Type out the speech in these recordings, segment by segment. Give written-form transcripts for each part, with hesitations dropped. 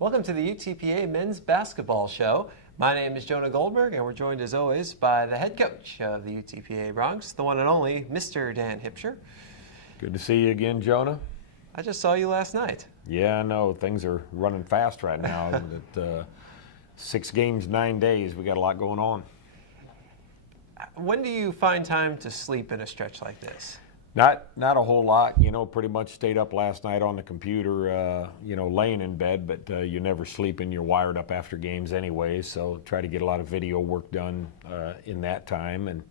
Welcome to the UTPA Men's Basketball Show. My name is Jonah Goldberg, and we're joined as always by the head coach of the UTPA Bronx, the one and only Mr. Dan Hipsher. Good to see you again, Jonah. I just saw you last night. Yeah, I know. Things are running fast right now. 6 games, 9 days. We got a lot going on. When do you find time to sleep in a stretch like this? Not a whole lot. Pretty much stayed up last night on the computer, laying in bed, but you never sleep and you're wired up after games anyway, so try to get a lot of video work done in that time. And,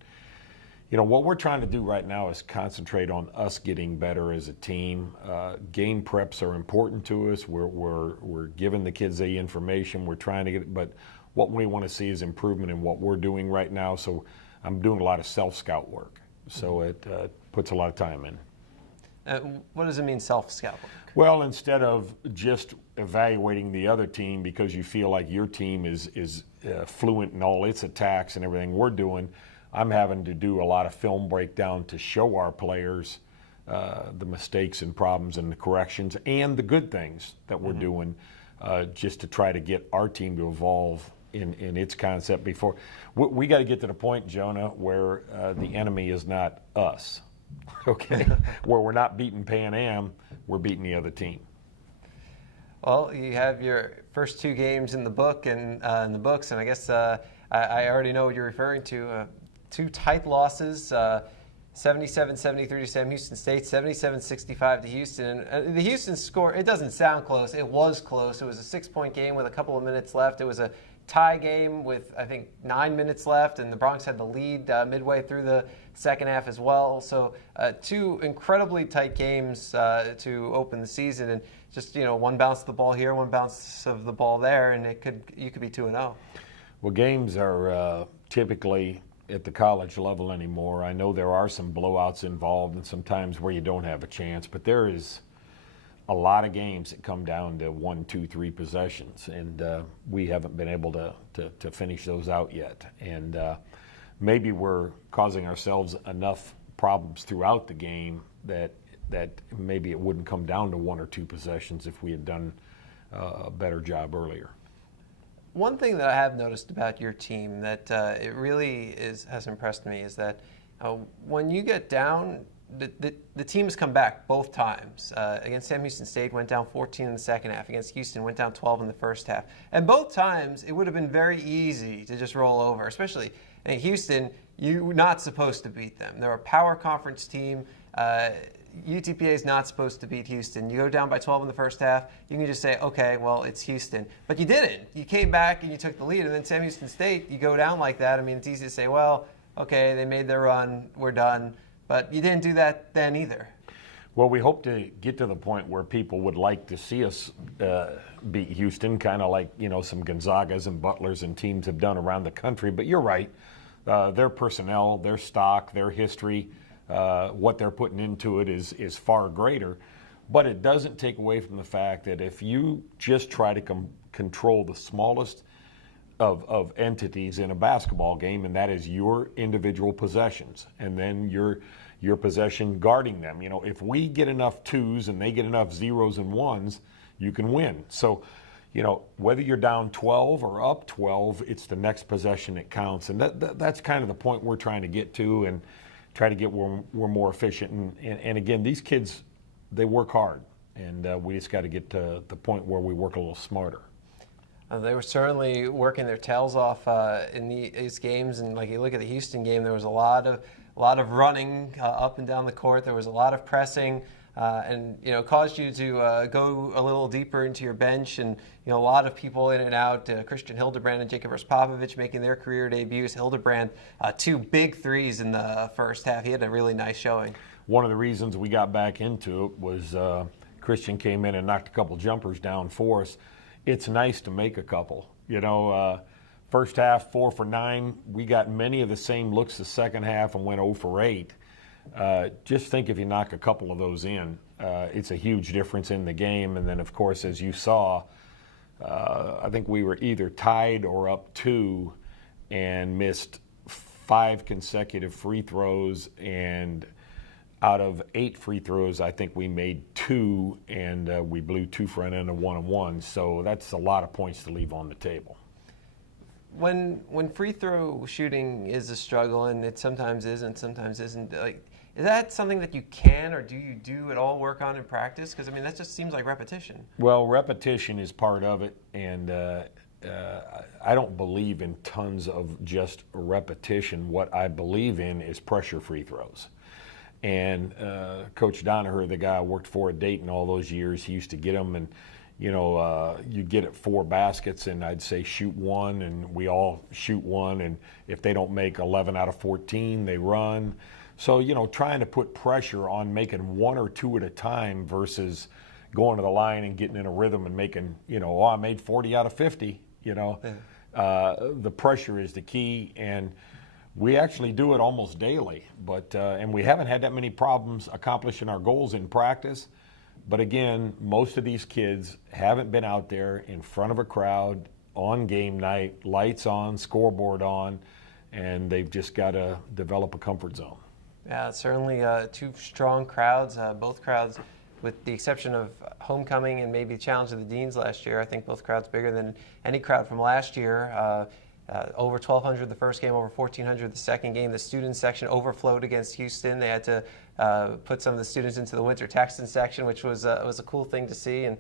what we're trying to do right now is concentrate on us getting better as a team. Game preps are important to us. We're giving the kids the information. We're trying to get it, but what we want to see is improvement in what we're doing right now. So I'm doing a lot of self-scout work. So it puts a lot of time in. What does it mean, self-scout work? Well, instead of just evaluating the other team because you feel like your team is fluent in all its attacks and everything we're doing, I'm having to do a lot of film breakdown to show our players the mistakes and problems and the corrections and the good things that we're doing, just to try to get our team to evolve in its concept. Before we got to get to the point, Jonah, where the enemy is not us, okay? Where we're not beating Pan Am, we're beating the other team. Well, you have your first 2 games in the book and in the books, and I guess I already know what you're referring to. 2 tight losses. 77-73 to Sam Houston State, 77-65 to Houston. And the Houston score, it doesn't sound close. It was close. It was a 6-point game with a couple of minutes left. It was a tie game with, I think, 9 minutes left, and the Bronx had the lead midway through the second half as well. So 2 incredibly tight games to open the season, and just, one bounce of the ball here, one bounce of the ball there, and you could be 2-0. Well, games are typically at the college level anymore. I know there are some blowouts involved and sometimes where you don't have a chance, but there is a lot of games that come down to 1, 2, 3 possessions, and we haven't been able to finish those out yet. And maybe we're causing ourselves enough problems throughout the game that maybe it wouldn't come down to 1 or 2 possessions if we had done a better job earlier. One thing that I have noticed about your team that it really has impressed me is that when you get down, the team has come back both times. Against Sam Houston State, went down 14 in the second half. Against Houston, went down 12 in the first half. And both times, it would have been very easy to just roll over, especially in Houston. You're not supposed to beat them. They're a power conference team. UTPA is not supposed to beat Houston. You go down by 12 in the first half, you can just say, okay, well, it's Houston. But you didn't. You came back and you took the lead. And then Sam Houston State, you go down like that. I mean, it's easy to say, well, okay, they made their run, we're done. But you didn't do that then either. Well, we hope to get to the point where people would like to see us beat Houston, kind of like, some Gonzagas and Butlers and teams have done around the country. But you're right. Their personnel, their stock, their history, what they're putting into it is far greater. But it doesn't take away from the fact that if you just try to control the smallest of entities in a basketball game, and that is your individual possessions, and then your possession guarding them. If we get enough 2s and they get enough 0s and 1s, you can win. So, whether you're down 12 or up 12, it's the next possession that counts. And that's kind of the point we're trying to get to and try to get where we're more efficient. And again, these kids, they work hard, and we just got to get to the point where we work a little smarter. They were certainly working their tails off in these games, and like you look at the Houston game, there was a lot of running up and down the court. There was a lot of pressing, and caused you to go a little deeper into your bench, and a lot of people in and out. Christian Hildebrand and Jacob Raspopovich making their career debuts. Hildebrand 2 big threes in the first half. He had a really nice showing. One of the reasons we got back into it was Christian came in and knocked a couple jumpers down for us. It's nice to make a couple. First half, 4 for 9. We got many of the same looks the second half and went 0 for 8. Just think if you knock a couple of those in, it's a huge difference in the game. And then, of course, as you saw, I think we were either tied or up 2 and missed 5 consecutive free throws. And out of 8 free throws, I think we made 2, and we blew 2 front end and 1 and 1. So that's a lot of points to leave on the table. When free throw shooting is a struggle, and it sometimes is and sometimes isn't, like, is that something that you can or do you do at all work on in practice? Because, I mean, that just seems like repetition. Well, repetition is part of it, and I don't believe in tons of just repetition. What I believe in is pressure free throws. And Coach Donaher, the guy I worked for at Dayton all those years, he used to get them, and you get it 4 baskets, and I'd say shoot 1, and we all shoot 1, and if they don't make 11 out of 14, they run. So, trying to put pressure on making 1 or 2 at a time versus going to the line and getting in a rhythm and making, I made 40 out of 50, Yeah. The pressure is the key, and we actually do it almost daily, but and we haven't had that many problems accomplishing our goals in practice. But again, most of these kids haven't been out there in front of a crowd on game night, lights on, scoreboard on, and they've just got to develop a comfort zone. Yeah, certainly 2 strong crowds, both crowds, with the exception of homecoming and maybe Challenge of the Deans last year. I think both crowds bigger than any crowd from last year. Over 1,200 the first game, over 1,400 the second game. The student section overflowed against Houston. They had to put some of the students into the Winter Texan section, which was a cool thing to see. And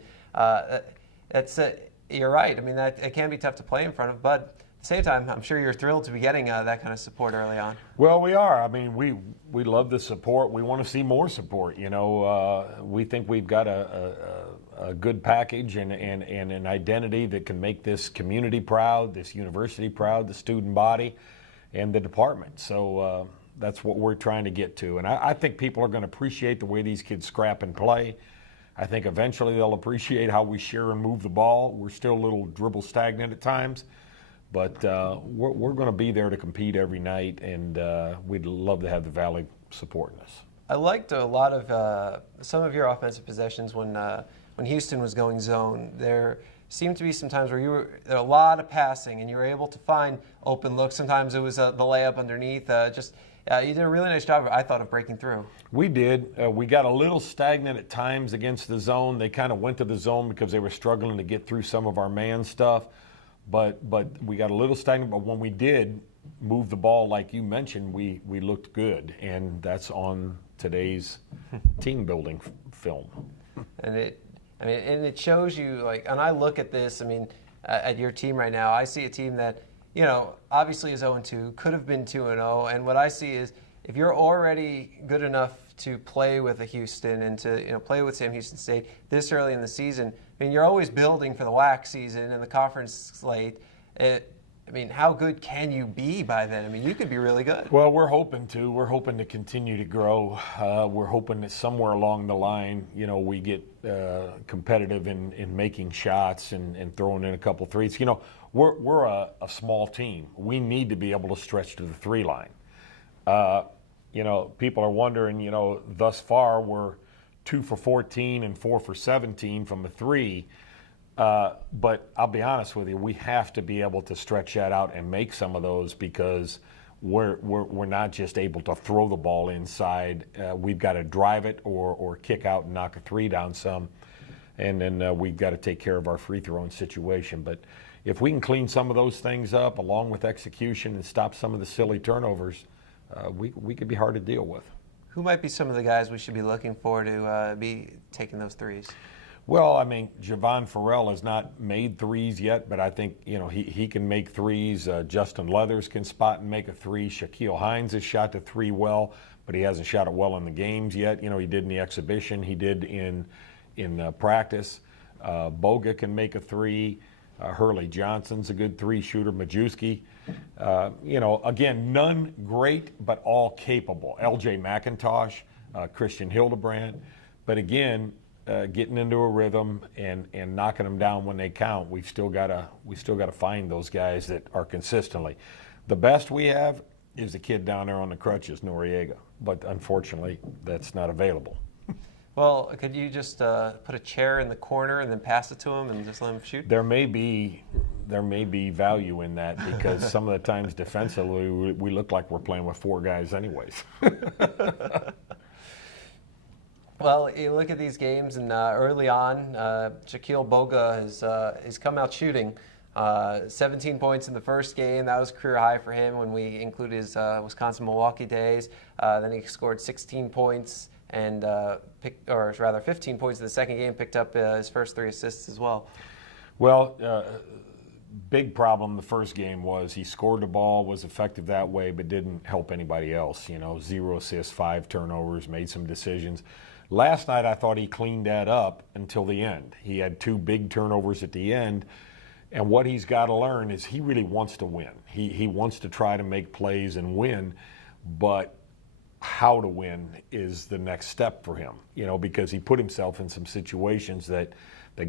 you're right. I mean, it can be tough to play in front of, but at the same time, I'm sure you're thrilled to be getting that kind of support early on. Well, we are. I mean, we love the support. We want to see more support. We think we've got a good package and an identity that can make this community proud, this university proud, the student body, and the department. So that's what we're trying to get to. And I think people are going to appreciate the way these kids scrap and play. I think eventually they'll appreciate how we share and move the ball. We're still a little dribble stagnant at times, but we're going to be there to compete every night, and we'd love to have the Valley supporting us. I liked a lot of some of your offensive possessions when Houston was going zone. There seemed to be some times where there a lot of passing, and you were able to find open looks. Sometimes it was the layup underneath. You did a really nice job, I thought, of breaking through. We did. We got a little stagnant at times against the zone. They kind of went to the zone because they were struggling to get through some of our man stuff. But we got a little stagnant. But when we did move the ball, like you mentioned, we looked good, and that's on today's team building film. And it shows you, like, and I look at this, at your team right now, I see a team that, obviously is 0-2, could have been 2-0, and what I see is if you're already good enough to play with a Houston and to play with Sam Houston State this early in the season, you're always building for the WAC season and the conference slate. How good can you be by then? You could be really good. Well, we're hoping to. We're hoping to continue to grow. We're hoping that somewhere along the line, we get competitive in making shots and throwing in a couple threes. We're a small team. We need to be able to stretch to the 3 line. People are wondering, thus far we're 2 for 14 and 4 for 17 from a 3. But I'll be honest with you, we have to be able to stretch that out and make some of those because we're not just able to throw the ball inside. We've got to drive it or kick out and knock a 3 down some, and then we've got to take care of our free throwing situation. But if we can clean some of those things up along with execution and stop some of the silly turnovers, we could be hard to deal with. Who might be some of the guys we should be looking for to be taking those threes? Well, Javon Farrell has not made threes yet, but I think, he can make threes. Justin Leathers can spot and make a 3. Shaquille Hines has shot the 3 well, but he hasn't shot it well in the games yet. He did in the exhibition. He did in practice. Boga can make a 3. Hurley Johnson's a good 3 shooter. Majewski. Again, none great, but all capable. L.J. McIntosh, Christian Hildebrand. But again, getting into a rhythm and knocking them down when they count. We've still got to find those guys that are consistently. The best we have is the kid down there on the crutches, Noriega. But unfortunately, that's not available. Well, could you just put a chair in the corner and then pass it to him and just let him shoot? There may be value in that because some of the times defensively we look like we're playing with 4 guys anyways. Well, you look at these games, and early on, Shaquille Boga has come out shooting. 17 points in the first game. That was a career high for him when we include his Wisconsin-Milwaukee days. Then he scored 16 points and 15 points in the second game, picked up his first 3 assists as well. Well, big problem the first game was he scored the ball, was effective that way, but didn't help anybody else. 0 assists, 5 turnovers, made some decisions. Last night I thought he cleaned that up until the end. He had 2 big turnovers at the end, and what he's got to learn is he really wants to win. He wants to try to make plays and win, but how to win is the next step for him, because he put himself in some situations that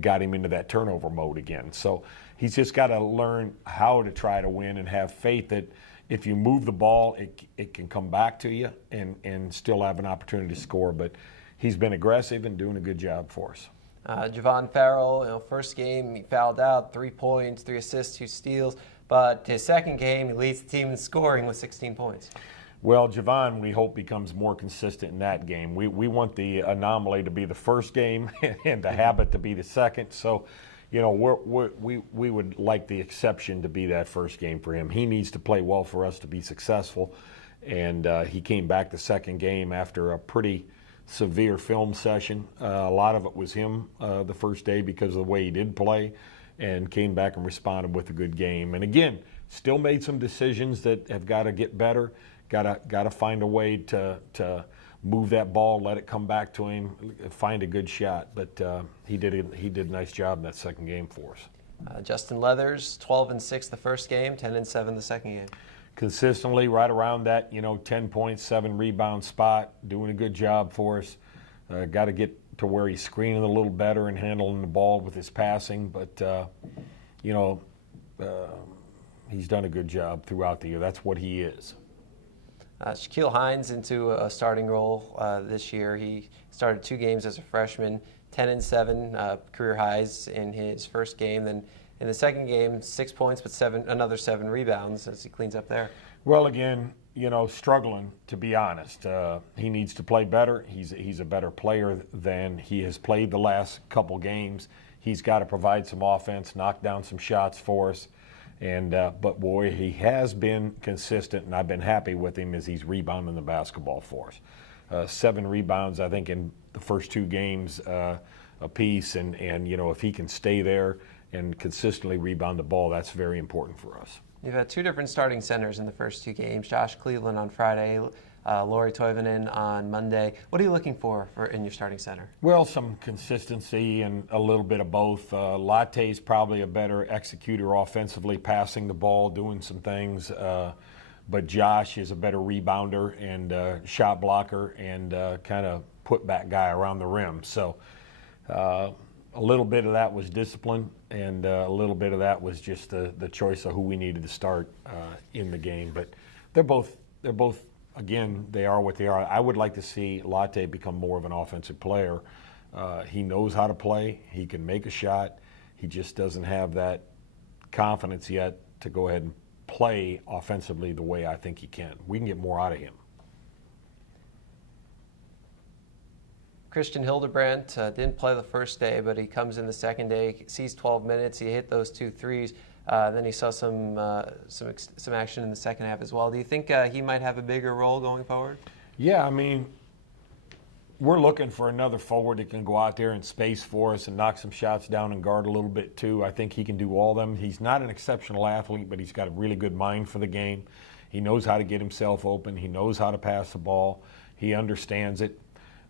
got him into that turnover mode again. So he's just got to learn how to try to win and have faith that if you move the ball, it can come back to you and still have an opportunity to score. But he's been aggressive and doing a good job for us. Javon Farrell, first game he fouled out, 3 points, 3 assists, 2 steals. But his second game, he leads the team in scoring with 16 points. Well, Javon, we hope becomes more consistent in that game. We want the anomaly to be the first game and the habit to be the second. So, we would like the exception to be that first game for him. He needs to play well for us to be successful. And he came back the second game after a pretty severe film session. A lot of it was him the first day because of the way he did play, and came back and responded with a good game. And again, still made some decisions that have got to get better. Got to find a way to move that ball, let it come back to him, find a good shot. But he did a nice job in that second game for us. Justin Leathers, 12-6 the first game, 10-7 the second game. Consistently right around that 10 points, 7 rebound spot, doing a good job for us. Got to get to where he's screening a little better and handling the ball with his passing. But he's done a good job throughout the year. That's what he is. Shaquille Hines into a starting role this year. He started 2 games as a freshman, 10-7 career highs in his first game. Then in the second game, 6 points but another 7 rebounds as he cleans up there. Well, again, struggling, to be honest. He needs to play better. He's a better player than he has played the last couple games. He's got to provide some offense, knock down some shots for us. And but boy, he has been consistent, and I've been happy with him as he's rebounding the basketball for us. 7 rebounds, I think, in the first 2 games apiece, and if he can stay there and consistently rebound the ball, that's very important for us. You've had 2 different starting centers in the first 2 games. Josh Cleveland on Friday, Lauri Toivonen on Monday. What are you looking for in your starting center? Well, some consistency and a little bit of both. Latte's probably a better executor offensively, passing the ball, doing some things. But Josh is a better rebounder and shot blocker and kind of put-back guy around the rim. So a little bit of that was discipline, and a little bit of that was just the choice of who we needed to start in the game. But they're both. Again, they are what they are. I would like to see Latte become more of an offensive player. He knows how to play. He can make a shot. He just doesn't have that confidence yet to go ahead and play offensively the way I think he can. We can get more out of him. Christian Hildebrandt didn't play the first day, but he comes in the second day, sees 12 minutes. He hit those 2 threes. Then he saw some action in the second half as well. Do you think he might have a bigger role going forward? Yeah, I mean, we're looking for another forward that can go out there and space for us and knock some shots down and guard a little bit too. I think he can do all of them. He's not an exceptional athlete, but he's got a really good mind for the game. He knows how to get himself open. He knows how to pass the ball. He understands it.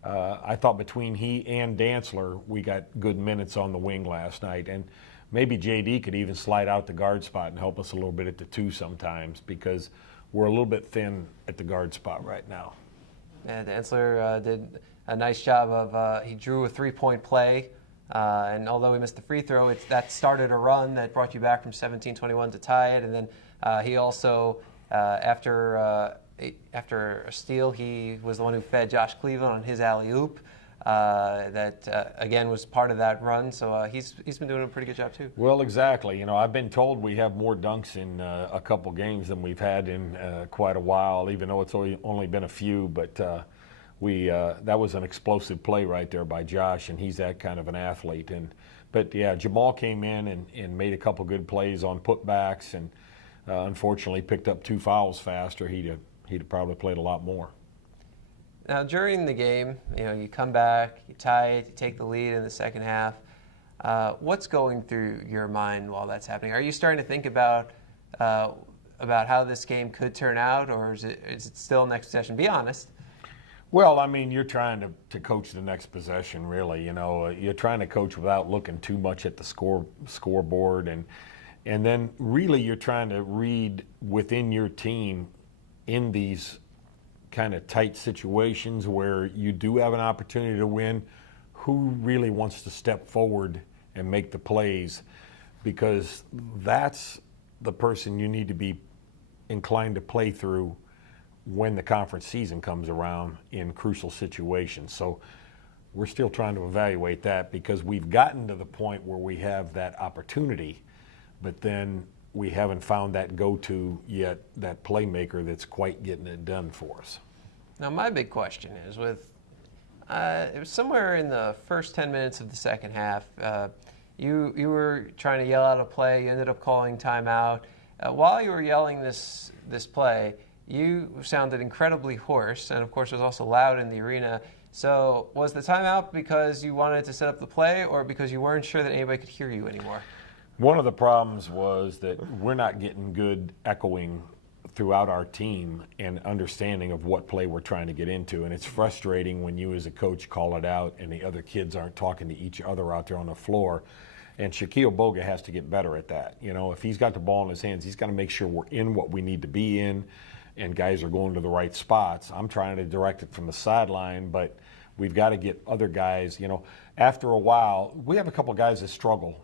I thought between he and Dantzler, we got good minutes on the wing last night. And maybe JD could even slide out the guard spot and help us a little bit at the 2 sometimes, because we're a little bit thin at the guard spot right now. Yeah, Dantzler did a nice job of he drew a 3-point play, and although he missed the free throw, that started a run that brought you back from 17-21 to tie it. And then he also, after a steal, he was the one who fed Josh Cleveland on his alley-oop. That again was part of that run, so he's been doing a pretty good job too. Well, exactly. I've been told we have more dunks in a couple games than we've had in quite a while, even though it's only been a few. But that was an explosive play right there by Josh, and he's that kind of an athlete. But yeah, Jamal came in and made a couple good plays on putbacks, and unfortunately picked up 2 fouls faster. He'd have probably played a lot more. Now, during the game, you come back, you tie it, you take the lead in the second half. What's going through your mind while that's happening? Are you starting to think about how this game could turn out, or is it still next possession? Be honest. Well, I mean, you're trying to coach the next possession, really. You're trying to coach without looking too much at the scoreboard, and then really you're trying to read within your team in these kind of tight situations where you do have an opportunity to win, who really wants to step forward and make the plays, because that's the person you need to be inclined to play through when the conference season comes around in crucial situations. So we're still trying to evaluate that, because we've gotten to the point where we have that opportunity, but then we haven't found that go-to yet, that playmaker that's quite getting it done for us. Now, my big question is, it was somewhere in the first 10 minutes of the second half, you were trying to yell out a play, you ended up calling timeout. While you were yelling this play, you sounded incredibly hoarse, and of course it was also loud in the arena. So was the timeout because you wanted to set up the play, or because you weren't sure that anybody could hear you anymore? One of the problems was that we're not getting good echoing throughout our team and understanding of what play we're trying to get into, and it's frustrating when you as a coach call it out and the other kids aren't talking to each other out there on the floor. And Shaquille Boga has to get better at that. If he's got the ball in his hands, he's got to make sure we're in what we need to be in, and guys are going to the right spots. I'm trying to direct it from the sideline, but we've got to get other guys. After a while, we have a couple of guys that struggle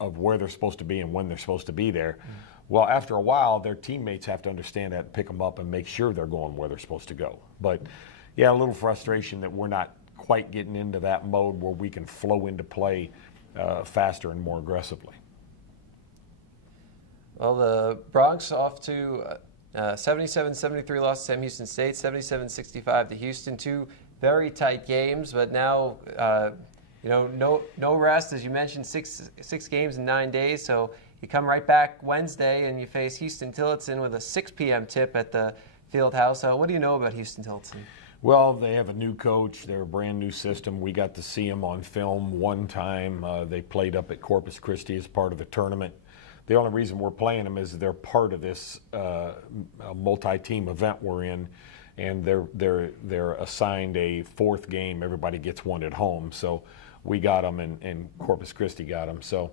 of where they're supposed to be and when they're supposed to be there. Well, after a while, their teammates have to understand that, pick them up, and make sure they're going where they're supposed to go. But yeah, a little frustration that we're not quite getting into that mode where we can flow into play faster and more aggressively. Well, the Bronx off to 77-73 loss to Sam Houston State, 77-65 to Houston. 2 very tight games, but now no rest, as you mentioned, six games in 9 days. So you come right back Wednesday and you face Houston Tillotson with a 6 p.m. tip at the Field House. What do you know about Houston Tillotson? Well, they have a new coach. They're a brand new system. We got to see them on film one time. They played up at Corpus Christi as part of the tournament. The only reason we're playing them is they're part of this multi-team event we're in, and they're assigned a 4th game. Everybody gets one at home. So we got them, and Corpus Christi got them. So,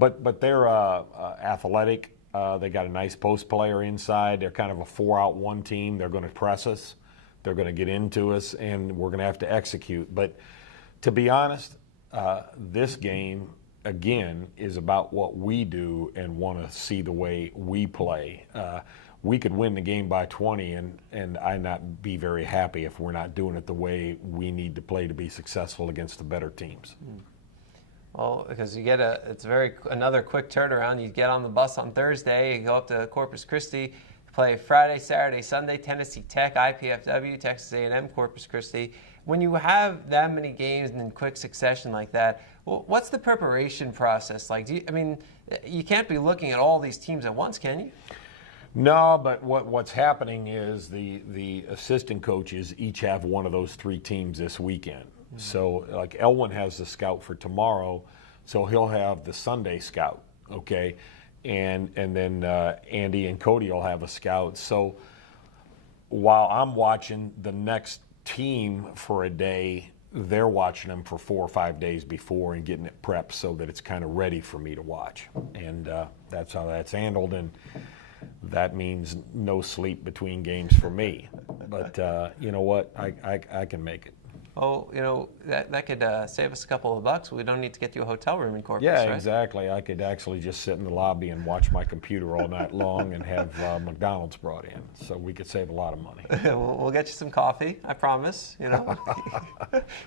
but they're athletic. They got a nice post player inside. They're kind of a 4-out-1 team. They're going to press us. They're going to get into us, and we're going to have to execute. But to be honest, this game, again, is about what we do and want to see the way we play. We could win the game by 20, and I not be very happy if we're not doing it the way we need to play to be successful against the better teams. Well, because it's another quick turnaround. You get on the bus on Thursday, you go up to Corpus Christi, play Friday, Saturday, Sunday, Tennessee Tech, IPFW, Texas A&M, Corpus Christi. When you have that many games in quick succession like that, what's the preparation process like? You can't be looking at all these teams at once, can you? No, but what's happening is the assistant coaches each have one of those 3 teams this weekend. Mm-hmm. So, like Elwin has the scout for tomorrow, so he'll have the Sunday scout, okay? And then Andy and Cody will have a scout. So while I'm watching the next team for a day, they're watching them for 4 or 5 days before and getting it prepped so that it's kind of ready for me to watch. And that's how that's handled. And that means no sleep between games for me. But you know what? I can make it. Oh, that could save us a couple of bucks. We don't need to get you a hotel room in Corpus, yeah, right? Exactly. I could actually just sit in the lobby and watch my computer all night long and have McDonald's brought in. So we could save a lot of money. We'll get you some coffee, I promise,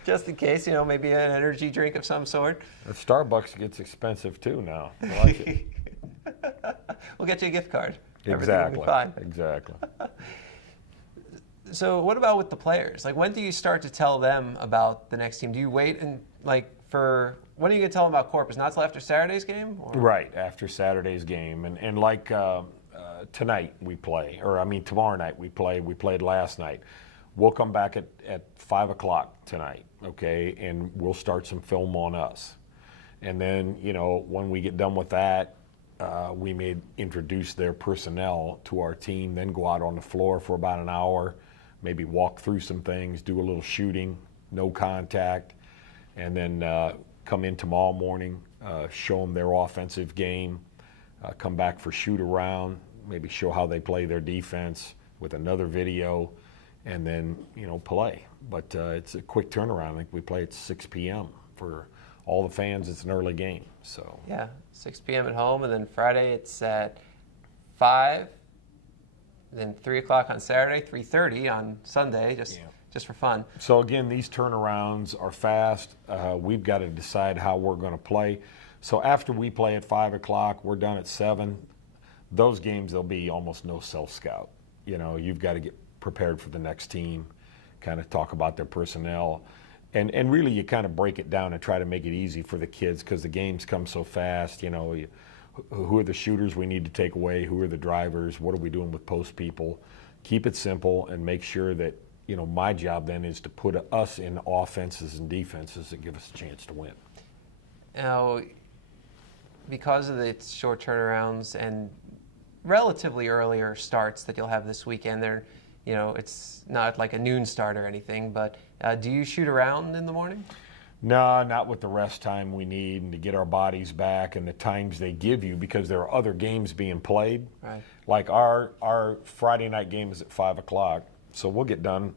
just in case, maybe an energy drink of some sort. Starbucks gets expensive too now. I like it. We'll get you a gift card. Exactly. Everything will be fine. Exactly. So what about with the players? Like, when do you start to tell them about the next team? Do you wait and when are you going to tell them about Corpus? Not till after Saturday's game? Or? Right, after Saturday's game. And like tonight we play, tomorrow night we play. We played last night. We'll come back at 5 o'clock tonight, okay? And we'll start some film on us. And then, when we get done with that, we may introduce their personnel to our team, then go out on the floor for about an hour, maybe walk through some things, do a little shooting, no contact, and then come in tomorrow morning, show them their offensive game, come back for shoot around, maybe show how they play their defense with another video, and then, play. But it's a quick turnaround. I think we play at 6 p.m. For all the fans. It's an early game. So yeah, 6 p.m. at home, and then Friday it's at 5, then 3 o'clock on Saturday, 3:30 on Sunday, just for fun. So again, these turnarounds are fast. We've got to decide how we're going to play. So after we play at 5 o'clock, we're done at 7. Those games, there'll be almost no self-scout. You've got to get prepared for the next team, kind of talk about their personnel. And really, you kind of break it down and try to make it easy for the kids because the games come so fast. Who are the shooters we need to take away? Who are the drivers? What are we doing with post people? Keep it simple and make sure that, my job then is to put us in offenses and defenses that give us a chance to win. Now, because of the short turnarounds and relatively earlier starts that you'll have this weekend, it's not like a noon start or anything, but do you shoot around in the morning? No, not with the rest time we need and to get our bodies back and the times they give you because there are other games being played. Right. Like our Friday night game is at 5 o'clock, so we'll get done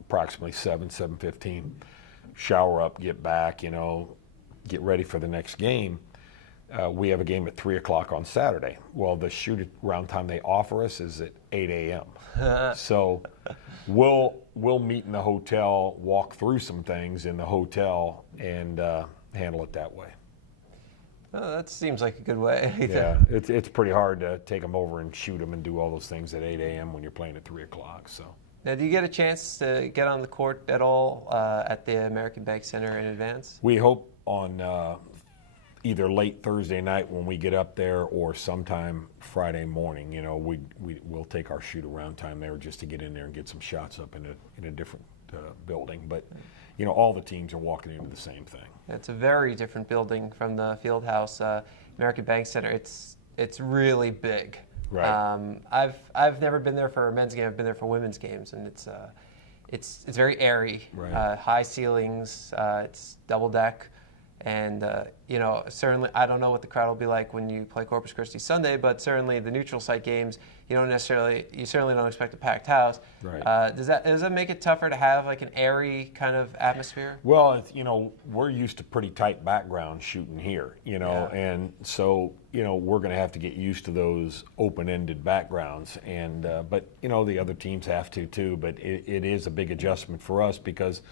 approximately 7:15, shower up, get back, get ready for the next game. We have a game at 3 o'clock on Saturday. Well, the shoot around time they offer us is at 8 a.m. So we'll meet in the hotel, walk through some things in the hotel, and handle it that way. Oh, that seems like a good way. Yeah, it's pretty hard to take them over and shoot them and do all those things at 8 a.m. when you're playing at 3 o'clock. So. Now, do you get a chance to get on the court at all at the American Bank Center in advance? We hope on either late Thursday night when we get up there or sometime Friday morning. We'll take our shoot around time there just to get in there and get some shots up in a different building. But, all the teams are walking into the same thing. It's a very different building from the field house. American Bank Center, it's really big. Right. I've never been there for a men's game. I've been there for women's games, and it's very airy. Right. High ceilings. It's double deck, and certainly I don't know what the crowd will be like when you play Corpus Christi Sunday, but certainly the neutral site games you certainly don't expect a packed house. Right. Does that make it tougher to have like an airy kind of atmosphere? Well, we're used to pretty tight background shooting here, Yeah. and so, we're going to have to get used to those open-ended backgrounds. And, but, the other teams have to too, but it is a big adjustment for us because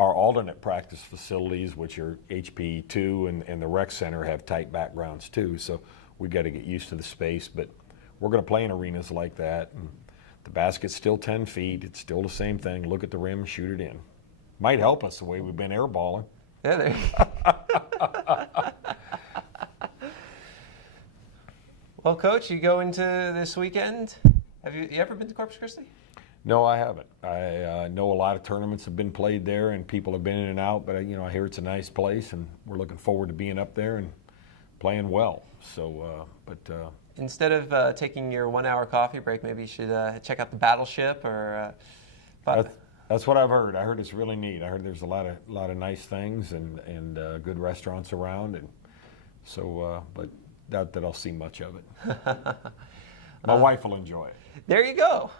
our alternate practice facilities, which are HP2 and the rec center, have tight backgrounds too. So we've got to get used to the space, but we're going to play in arenas like that. And the basket's still 10 feet. It's still the same thing. Look at the rim, shoot it in. Might help us the way we've been airballing. Yeah, there you go. Well, Coach, you go into this weekend. Have you ever been to Corpus Christi? No, I haven't. I know a lot of tournaments have been played there and people have been in and out, but I hear it's a nice place and we're looking forward to being up there and playing well. So, Instead of taking your 1-hour coffee break, maybe you should check out the Battleship or. That's what I've heard. I heard it's really neat. I heard there's a lot of nice things and good restaurants around, and so but doubt that I'll see much of it. My wife will enjoy it. There you go.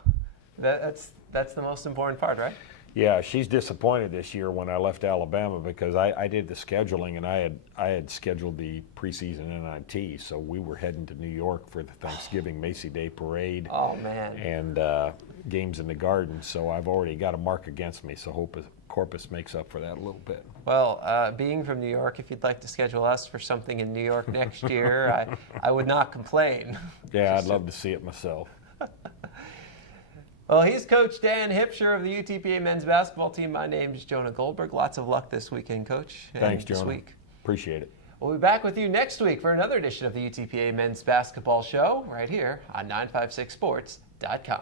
That's the most important part, right? Yeah, she's disappointed this year when I left Alabama because I did the scheduling and I had scheduled the preseason NIT, so we were heading to New York for the Thanksgiving Macy Day Parade. Oh man! And games in the Garden, so I've already got a mark against me. So hope Corpus makes up for that a little bit. Well, being from New York, if you'd like to schedule us for something in New York next year, I would not complain. Yeah, I'd love to see it myself. Well, he's Coach Dan Hipsher of the UTPA men's basketball team. My name is Jonah Goldberg. Lots of luck this weekend, Coach. Thanks, this Jonah. week. Appreciate it. We'll be back with you next week for another edition of the UTPA men's basketball show right here on 956sports.com.